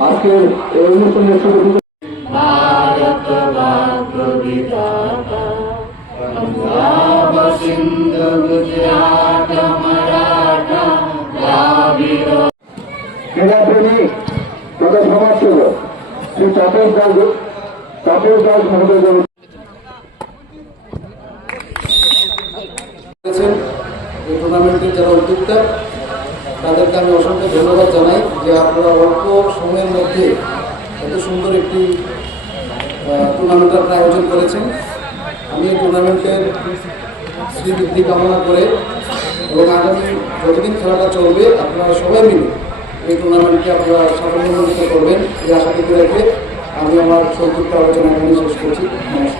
আজকের এই অনুষ্ঠানের শুরু भारत भाग्य विधाता पंजाब सिंध गुजरात मराठा द्राविड़ ক্রীড়াপ্রেমী তথা সমাজসেবক শ্রী তাপস দাস মহোদয় এই টুর্নামেন্টের যারা উদ্যোক্তা তাদেরকে আমি অসংখ্য ধন্যবাদ জানাই যে আপনারা অল্প সময়ের মধ্যে এত সুন্দর একটি টুর্নামেন্ট আপনারা আয়োজন করেছেন। আমি এই টুর্নামেন্টের শ্রীবৃদ্ধি কামনা করে এবং আগামী যতদিন খেলাটা চলবে আপনারা সবাই মিলে এই টুর্নামেন্টকে আপনারা সাফল্যমণ্ডিত করবেন এই আশাটুকু রেখে আমি আমার সংক্ষিপ্ত আলোচনা এখানে শেষ করছি। নমস্কার।